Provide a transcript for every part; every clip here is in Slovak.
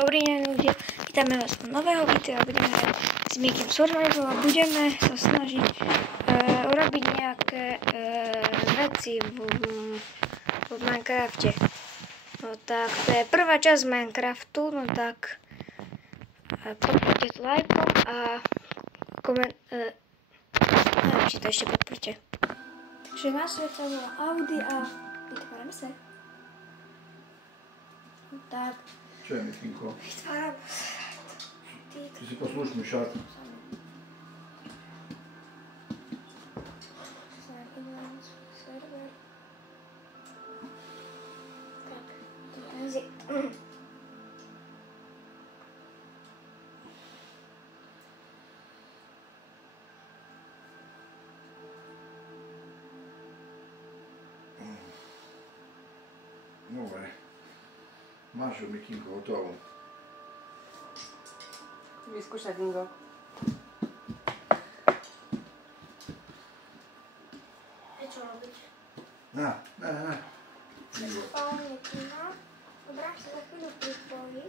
Dobrý deň ľudia, vítame vás do nového videa, budeme hrať s Mikim Survival a budeme sa snažiť urobiť nejaké veci v Minecrafte. No tak, to je prvá časť Minecraftu, no tak podporte to lajkom a neviem, či to ešte podporte. Takže naše to volá Audi a vytvárame sa. Tak. Čo je, Mikinko? Vytváram Ty si poslušný však. Dobre. Máš ju, Mikinko, hotovú. Vyskúšať, Ingo. Je čo robiť? Ne. Zapávam Mikina. Dobrá, sa za chvíľu pripojí.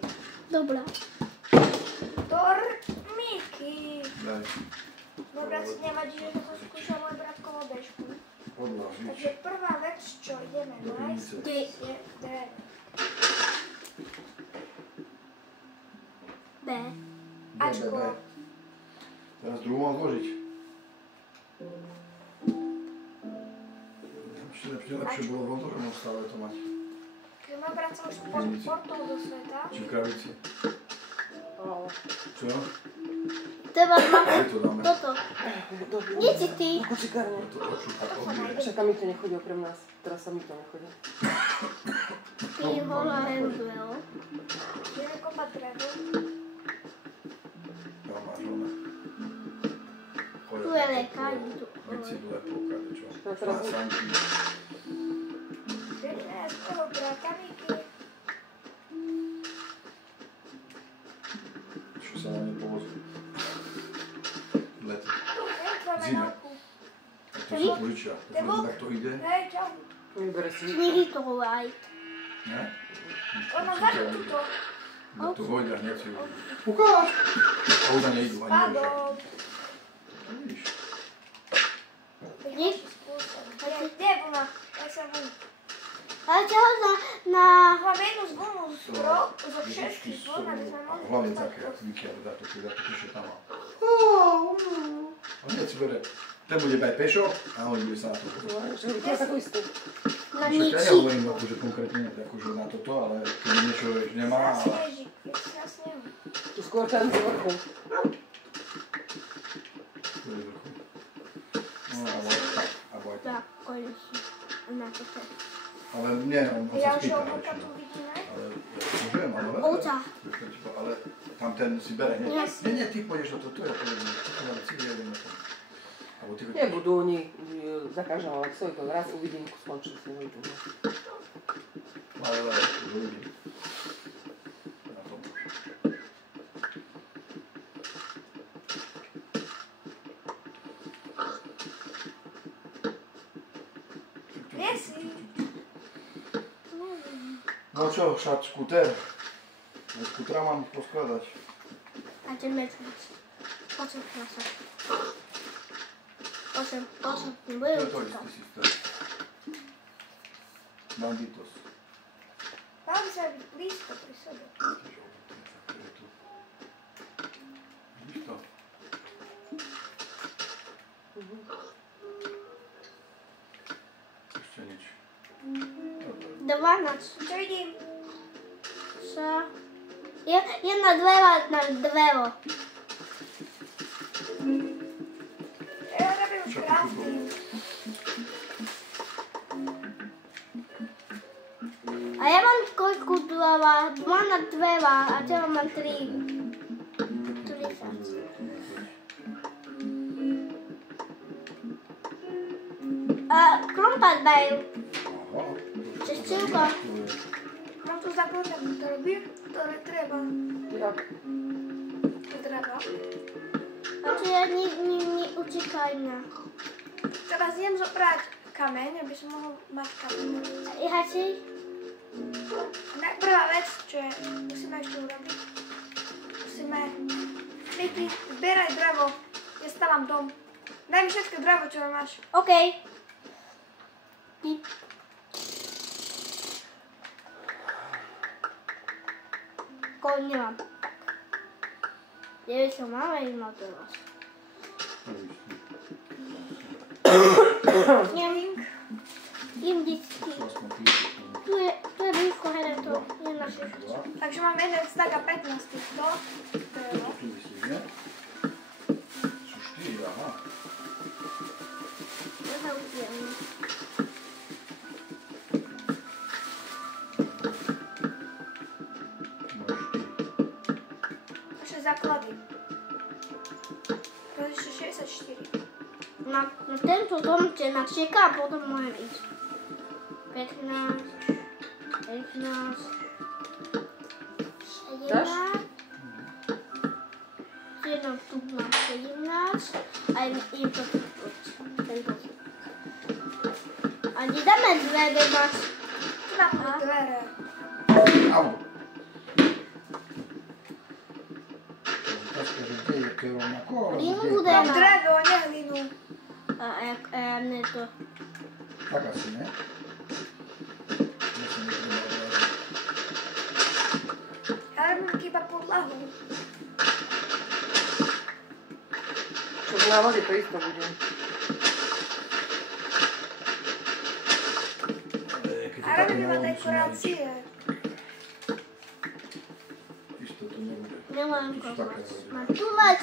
Dobrá. Miki. Daj. Dobrá, si nevadí, že to skúšal môj bratko v obežku. Odložiť. Takže prvá vec, čo ideme nájsť, je drevo. B. Ačko. Teraz druhú mám zložiť. Lepšie bolo v otvorenom stave to mať. Keď môj brat sa už portol do sveta. Či v krabici. Čo? Treba mať Kde to dáme? toto. Nie si ty. To očúka odbije. Však mi to nechodí okrem nás. Teraz sa mi to nechodí. Ty holá hembel. Ideme kopať drevo. Ja máš ona. Tu je lekár. Bicidle, polkade, čo? To teraz... Sanky. Viete, z toho brata Miki. Čo sa na ne povozí? Lety. Nejdeme Zime. na kúp. A to sa požičia. Tak to ide? Hej, čau. Vybere si. Knihy to volajú. Ne? Ono zažil tuto. No to vojde, hneď si ju. Ukáž! A už na nejdu ani nežia. Padol. Vidíš? Vidíš? Kde je vlna? Ja sa vlna. Ale čo na... Mám jednu z vlnu z rok, zo všetkých vln, aby sme mohli... Hlavne také, ako Miki, ale dá to píše tam. A hneď si bere. Ten bude bať pešo a on bude sa na to. Že je takú istú. Na Však ja ničí. nehovorím akože konkrétne akože na toto, ale keď niečo nemá, Na ale... sneží. Na snehu. Tu skôr ten z vrchu. To je vrchu. No, alebo aj tak. Tak, konečne. Na toto. Ale nie, on Ja sa už spýta oblka tu väčšinou. vidíme. Ale ja môžem, ale... Ovca. Ale tam ten si bere, nie? Yes. Nie, ty pôjdeš na to, to ja poviem. To ale si jedem na to. Alebo ty Nebudú oni za každého, ale svoj to raz uvidím, skončil si nebudú. Ale už uvidím. Na tom. Kde si? No čo, však skúter? Skútera mám poskladať. A ten metrc. Poďme sa. Poďme, To nebudem je to čakať. istý systém. Banditos. Tam sa byť blízko pri sebe. Vidíš to? Ešte nič. 12. Čo vidím? Čo? Jedna dveva na dvevo. Ja robím crafting. A ja mám koľku dveva? 2 na dveva. A teba mám 3. 30. Kompas dajú. Čestilka. Mám tu zakladám torby, ktoré treba. Jak? Treba. A čo ja neučíkaj na. Teraz idem zobrať kameň, aby som mohol mať kameň. Ja si? Prvá vec, čo je, musíme ešte urobiť, ty zbieraj drevo. Ja stávam dom. Daj mi všetko drevo, čo máš. OK. Koľ nemám. Tak. 9 som mám, a mal to vás. Jem vždycky. Tu je blízko, hele, to je naše. Takže mám jeden stack a 15 týchto. Drevo. Tu myslíš, ne? Sú 4, aha. Ja sa upijem. Naše základy. To je ešte 64. Na tento dom na čeká a potom môžem ísť. 15, 16, 17, jedno tu mám 17 a je to tu tento. A kde dáme dvere mať? Tu nám budú dvere. Au. Otázka, že kde je to rovnako, ale Hlinu kde je bude Mám mať. drevo, ne hlinu. A ne to. tak asi, ne? Ja som netreba obraziť. Ja robím iba podlahu. Čo v návode to isto bude. Keď A je také robím iba malo, musím naliť. dekorácie. Isto to nebude. Nemám Nič koho také mať. nebude. Mám tu mať.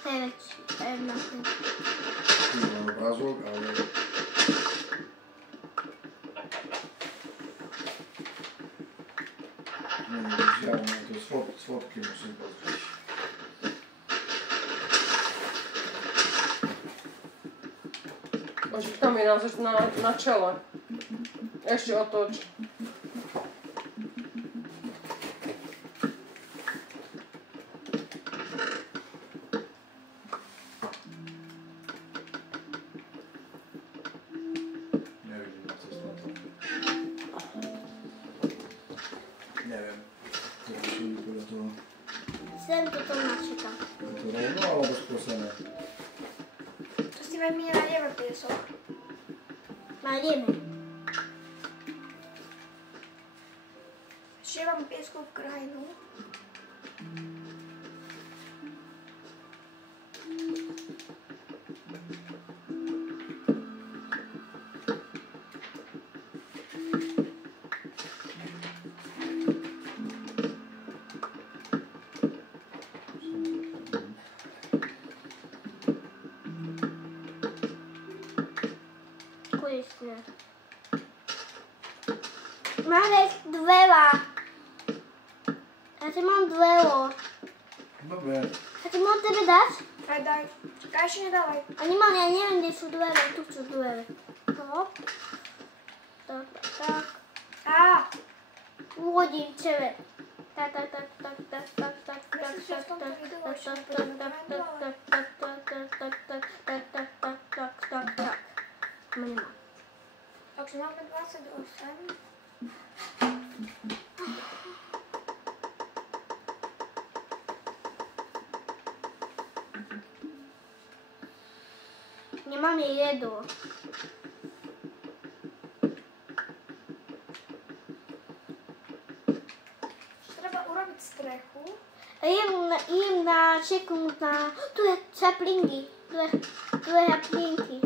Tereč. Na ten. Tu mám obrázok, ale... Nie, žiadne, to z fotky musím pozrieť. Oči, tam je na čele. Ešte otoč. Nevidím na cez na to. Neviem. To musí byť podľa toho. Sem toto načítam. Je to rovno alebo skrosené? To si my nájdeme piesok. Nájdeme. Ešte mám piesku v krajinu. Konečne. Máme dvera. Ja ti mám dvero. Dobre. Ja ti mám tebe dať? Aj daj. Čakaj, ešte nedávaj. A nemám, ja neviem, kde sú dvere. Tu sú dvere. Hop. Tak, tak, tak. Á, Uhodím tebe. Tak, tak, tak, tak, tak, tak, tak, tak, Myslím, že v tak, tomto tak, videu tak, ešte tak, nepôjdeme tak, do tak, rendu, tak, tak, tak, tak, tak, tak, tak, tak, tak, tak, tak, tak. Nemám. takže máme 28. Nemám jedlo. Treba urobiť strechu. Idem na čeknúť na... Tu je čaplinky. Tu je čaplinky.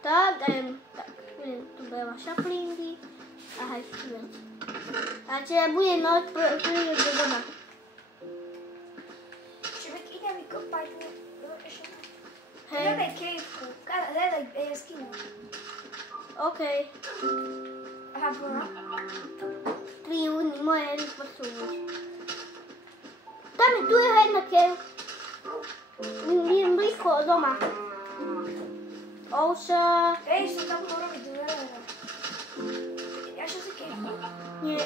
Tak, idem tu veľa šaplinky. A hej, tu je. A čiže bude noc, prídem do doma. Čiže idem vykopať. Ešte. Hej, Hľadaj kejvku. Hľadaj jaskyňu. OK. Aha, bola. 3 júni, moje posúvať. Tam je, tu je jedna kev. Idem blízko od doma. Ouša. Som tam mohol robiť dvere. Ja čo si kejvku. Nie,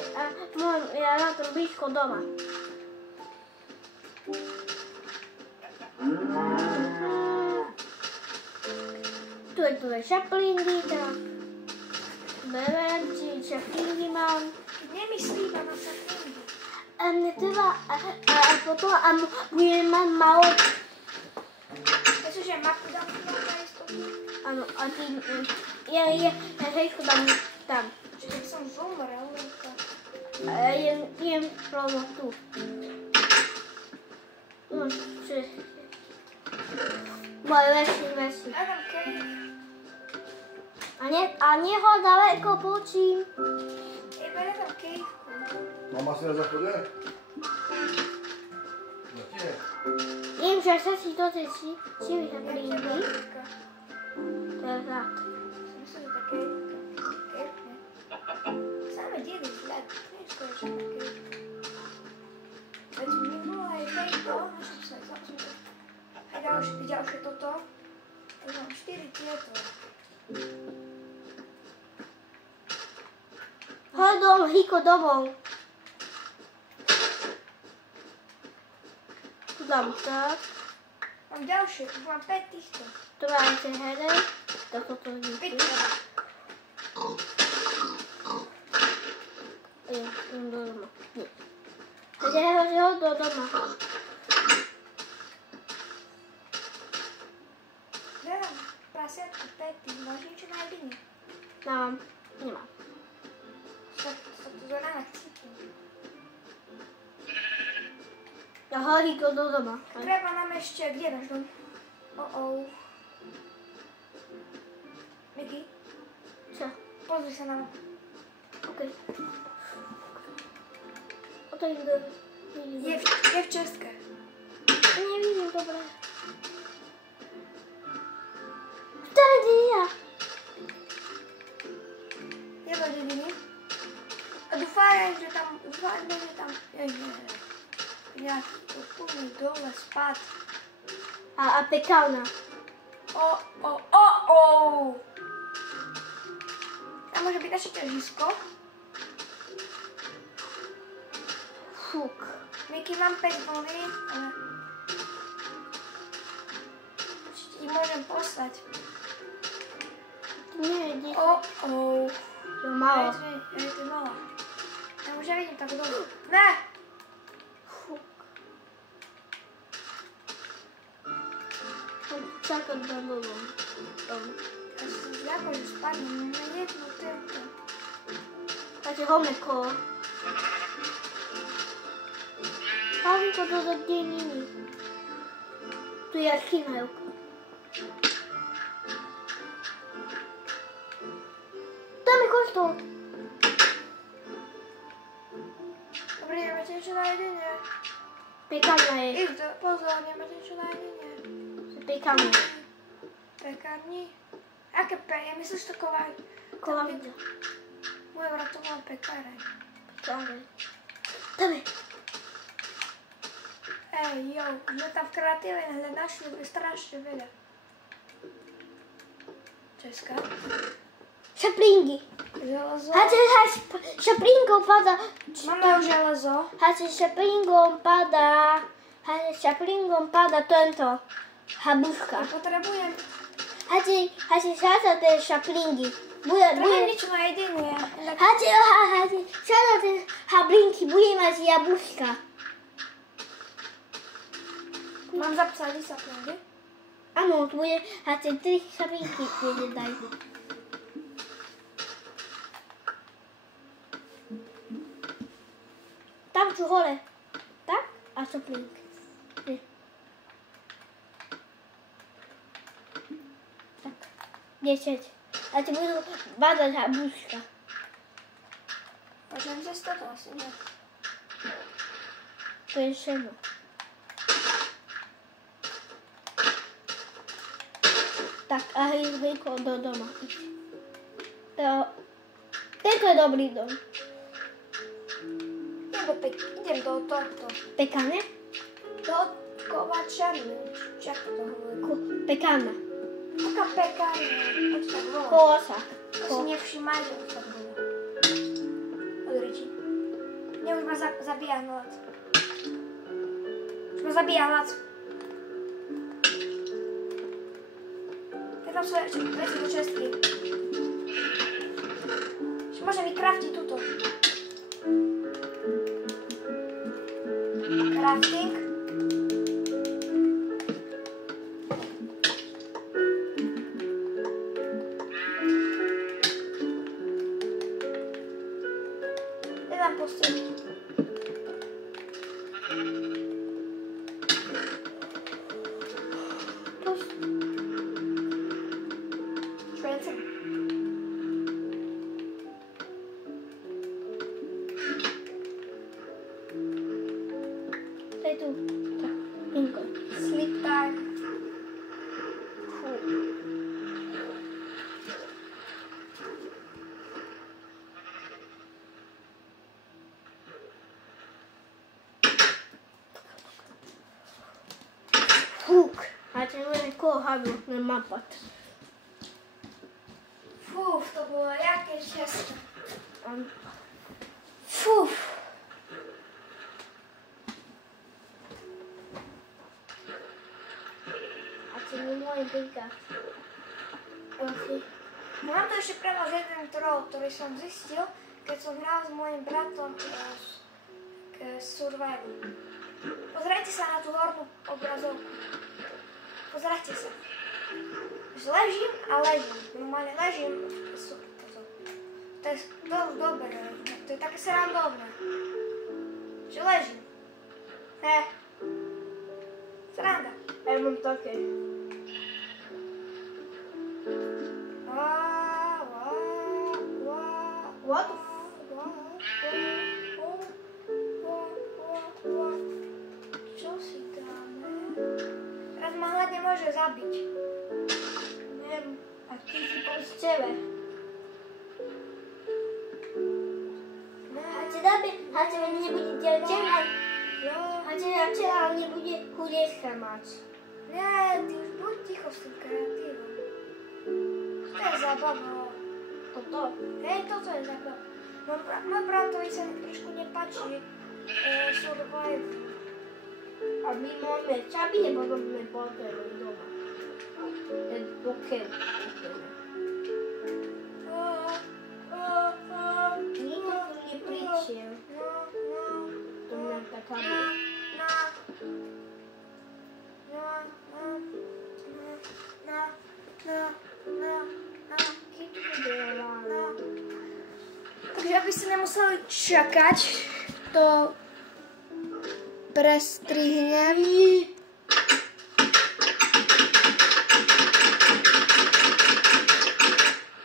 ja na to blízko doma. Tu je šaplingy, tak. Berem, či šaplingy mám. Nemyslím na saplingy. netrvá a potom a budeme mať málo. Myslím, že mapu dám na istotu. Áno, a tým ja hejko dám tam. Čiže by som zomrel. Jem rovno tu. No, čiže... Moje veci. Ja dám cake. A nie ho daleko počím. Iba ja dám cake. Mama si na záchode? Zatine. Viem, že sa si to teší. Si mi sa príjmy. To je rád. Myslím, že také cake. Same diely zľad. Nie je skoro, že také cake. Veď minulé je cake, to, našim sa zapsúť. A ďalšie toto. Ja mám 4 tieto. Hľadom, Hiko, domov. Tu dám tak. Mám ďalšie, už mám 5 týchto. To máte hele. Toto vidíte. Piča. Idem do doma. Nie. Takže ho do doma. Dám prasiatku 5, máš niečo na jedine? Mám. Nemám. Sa to zóna cítim. Aha, Hiko, do doma. Treba nám ešte, kde náš dom? Miki, Čo? pozri sa na mapu. Okej. O to idę. Je v České. Nie widzę, dobra. Tam gdzie ja. Je do dediny. A dúfam, že tam, nejaký úplný dole spad. A pekálna. Tam môže byť naše ťažisko. Fuk. Miki, mám 5 vlny, ale... Ešte ti môžem poslať. Nie, nie. To Ja malo. to je malá. Ja už nevidím tak dolu. Ne! Fuk. Čakam za domom. Ja som zľakol, že spadnem na jednu tento. Takže homeko. Hlaviko to do deniny. Tu je archívajovka. Tam je kostol. Dobre, nemáte niečo na jedenie? Pekárna je. Pozor, nemáte niečo na jedenie? Pekárna. Pekárni? Aké ja myslíš to kovárne? Kolavida. Môj brat to mal pekáreň. Pekárna. Tam je. Ej, sme tam v kreatívne našli strašne veľa. Česká. Šapringy. Železo. Šapringom pada. Máme už železo. Šapringom pada tento. Habuška. Potrebujem. Sada te šapringy. Treba niečo na jedenie. Sada te hablinky, bude mať jabuška. Mám zapsať saplingy. Áno, tu bude 3 šaprinky bude daj. Tam tu hore. Tak? A šaplink. Tak. 10. A ti budú badať habuška. Môžem zestať to asi nie. To je šeno. Tak, a Hejko do doma. Tento je dobrý dom. Idem do tohto. Pekáne? Do kovačarny. Čak to hovorí. Pekána. Aká pekárňa? Poď tak volá. Kosa. Si nevšimaj, že to tak bolo. Odriči. Mne už ma zabíja hlad. Už ma zabíja hlad. Keď mám svoje veci do čestky. Môžem vykraftiť túto. crafting. Kde mám posteľ? Čo je to? To je tu. Tak, pinko. Sleep time. Fú. Huk. A červené koľo na mapat. Fú, to bolo jaké šťastie. Fú. A čo nie moje pinka. Mám tu ešte pre vás jeden troll, ktorý som zistil, keď som hral s mojim bratom k Survival. Pozrite sa na tú hornú obrazovku. Pozrite sa. Že ležím a ležím. Normálne ležím. To je dosť dobré. To je také srandovné. Že ležím. Sranda. Ja mám také. What? Čo si dáme? Teraz ma hladne môže zabiť. Neviem. A ty si po steve. A čo dáme? A čo nebude ďalej? A čo včera nebude chudiežka mať? Nie, ty už buď ticho s tým kreatívou. To je zabava. Toto. Hej, toto je zabava. Môj bratovi sa mi trošku nepáči Survival. A my máme čaby, nebo máme poker doma. Ten poker. Nikto tu neprišiel. To mňa taká Takže aby ste nemuseli čakať, to prestrihnem.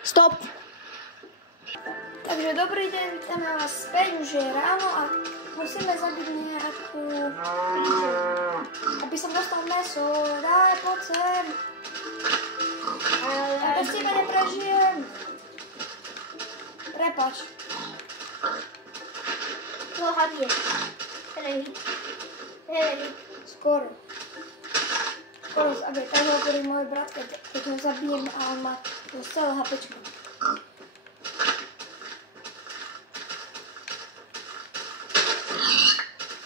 Stop! Takže dobrý deň, vítame vás späť, už je ráno a musíme zabiť nejakú... Aby som dostal meso, daj, poď sem. Ale bez teba neprežijem. Prepač. to hadie. Hej. Skoro. Skoro zabiť. Tak hovorí môj brat, keď ho zabijem a on má celé hapečko.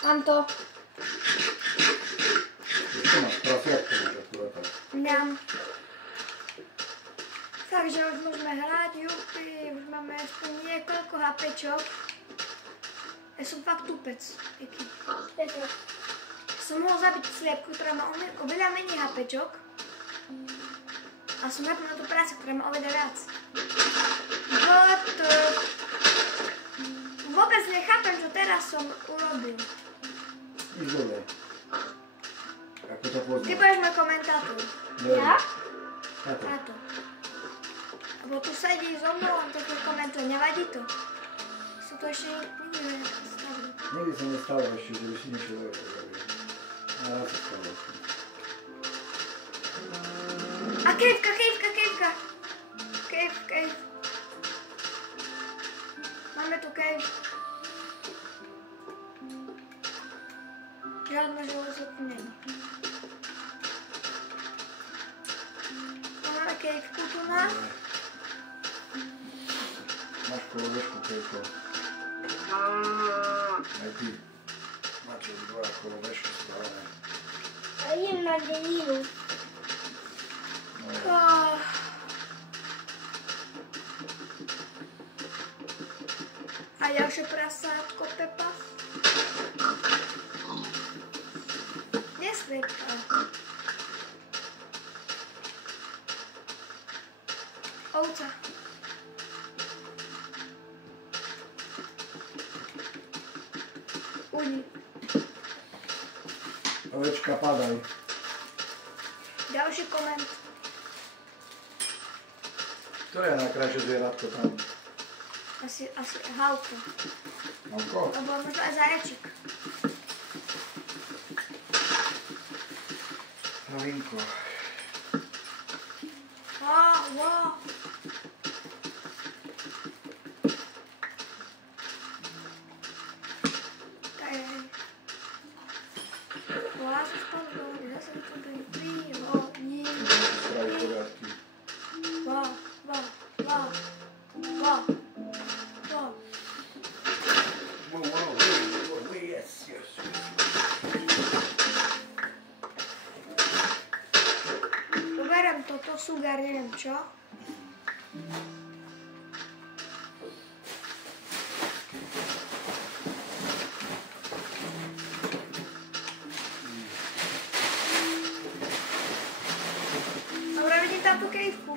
Mám to. Ešte máš prasiatko, už akurát tak. Mňam. Takže už môžeme hrať, jupi, už máme aspoň niekoľko hapečok. Ja som fakt tupec. Som mohol zabiť sliepku, ktorá má oveľa menej hapečok. A som napil na tú prácu, ktorá má oveľa viac. Vôbec nechápem, čo teraz som urobil. Nič dobre. Ako to poznáš? Ty budeš môj komentátor. Ja? Táto. Táto. Lebo tu sedí so mnou, on takto komentuje, nevadí to? Som to ešte nikdy nestavil. Nikdy sa nestalo ešte, že by si niečo robil. A raz sa stalo. A kejvka. Cave. Máme tu cave. Žiadne železo tu není. Máme cavečku tu na. Máš kolobežku, Kejko. Aj ty. Máte dvoja kolobežku správne. A idem na delinu. A ďalšie prasátko Pepa. Ujdi. Ovečka, padaj. Ďalší koment. To je najkrajšie zvieratko tam. Asi halko. Malko? Alebo možno aj zaječík. Halinko. Wow. Uberiem toto, sugar, neviem čo. Dobre, vidím tam tú kejvku.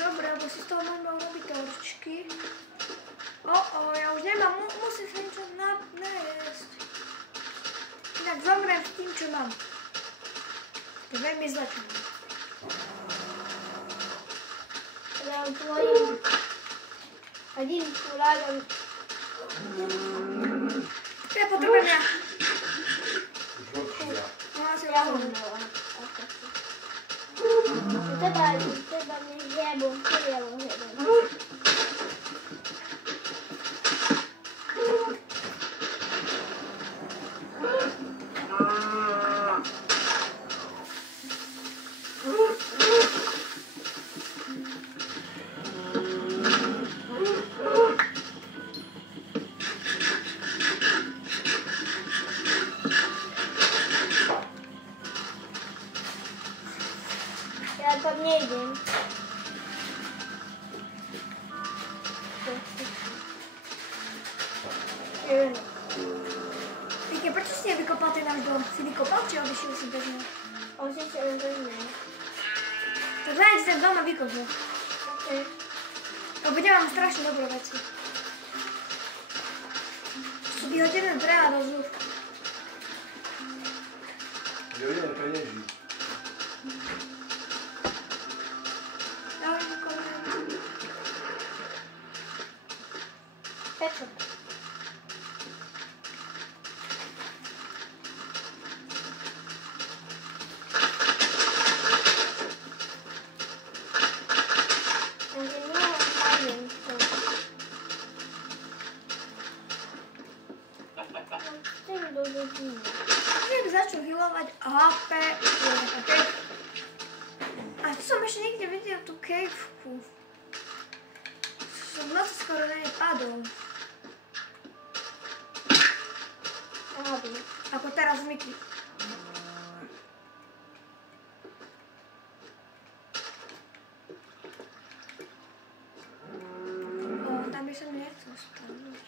Dobre, lebo si z toho môžeme urobiť torčky. Ja už nemám, musím sa niečo najesť. Inak zomriem s tým, čo mám. To je veľmi zle, čo mám. Ja tvojim один фулагом. Ja potrebujem ja. Žlčia. No asi Ja ho rozumiem. dala. Treba mi hebo, cijelo hebo. Ja tam nejdem. Víke, prečo si nevykopal ten náš dom? Si vykopal, či odišiel si bez neho? On si sa rozhodne. Tak nájdi ten dom a vykop ho. Okay. Lebo nemám strašne dobré veci. Sú vyhodené dreva do zúb. Jeden penieží. Dávaj mi koment. Pečok. Tak začnú healovať HP. Okay. A tu som ešte niekde videl tú caveku. Som v noci skoro na nej padol. Ako teraz Miky. Tam by som nechcel spadnúť.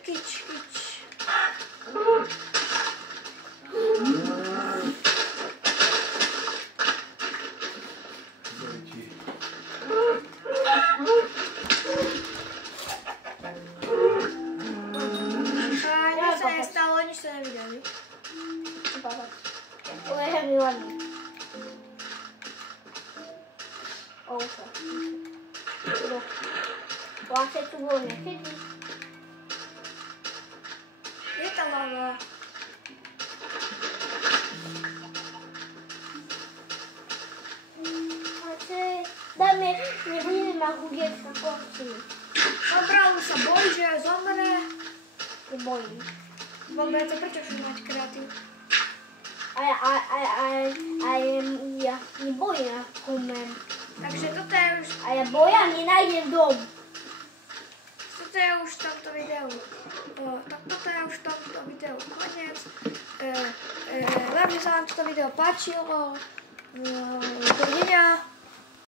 Kič. Dojti. Nič sa nestalo, nič sa nevideli. Where have you won? Okay. Look. Watch it to go in the city. Je tá lava. Dáme, nebudeme ma hudieť na konci. Dobra, on sa bojí, že zomre. Nebojím. Vôbec, prečo chcem mať kreatív? Ja nebojím, ako umrem. Takže toto je už, A ja bojám, nenájdem dom. toto je už v tomto videu. Toto je už v tomto videu. Koniec. Dúfam, že sa vám toto video páčilo. Dovidenia.